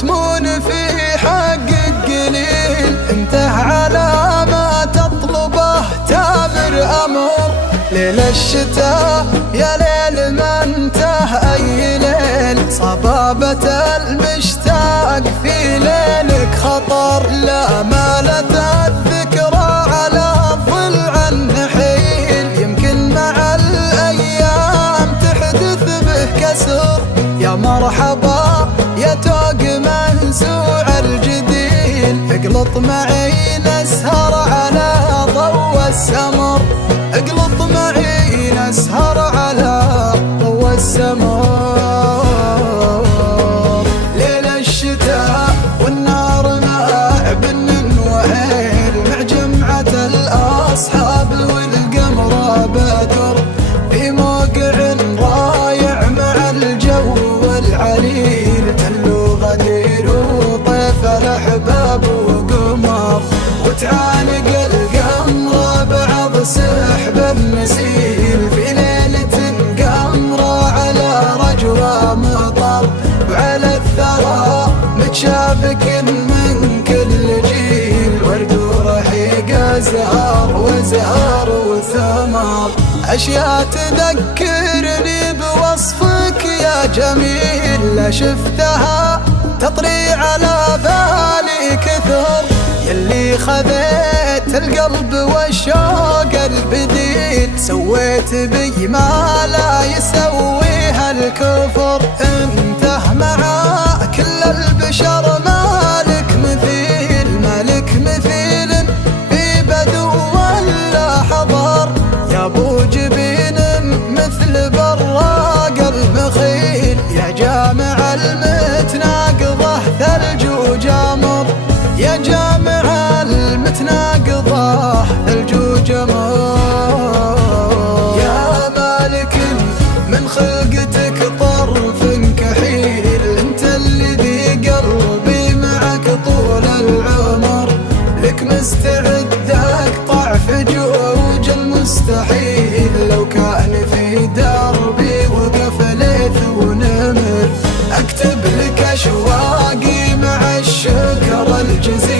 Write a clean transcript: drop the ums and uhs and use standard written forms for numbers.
وتمون في حقك قليل. انته على ما تطلبه تامر أمر. ليل الشتاء يا ليل ما انته أي ليل. صبابة المشتاق في ليلك خطر. لا مالت الذكرى على الضلع النحيل. يمكن مع الأيام تحدث به كسر. يا مرحبا يا توق منزوع الجديل. اقلط معي نسهر على ضوء السمر. اقلط معي نسهر على ضوء السمر. ليل الشتاء والنار مع بن وهيل. مع جمعة الأصحاب والقمر بدر. في موقع رايع مع الجو العليل. تلو غدير وطيف الأحباب وقمر. وتعانق القمر بعض سحب النسيل. في ليلة قمرة على رجوى مطر. وعلى الثرى متشابك من كل جيل. ورد ورحيق أزهار وزهار وثمر. أشياء تذكرني بوصفك يا جميل. لا شفتها تطري على بالي كثر. يلي خذيت القلب والشوق البديل. سويت بي ما لا يسويها الكفر. انته مع كل البشر مالك مثيل. مالك مثيل في بدو ولا حضر. يا ابو جبين مثل براق المخيل. يا جامع المتناقضه ثلج وجمر. يا جامع المتناقضه ثلج وجمر. يا مالك من خلقتك طرف كحيل. انت الذي قلبي معك طول العمر. لك مستعد اقطع في جوج المستحيل. لو كان في دربي وقف ليث ونمر. اكتب لك اشواقي مع الشكر الجزيل.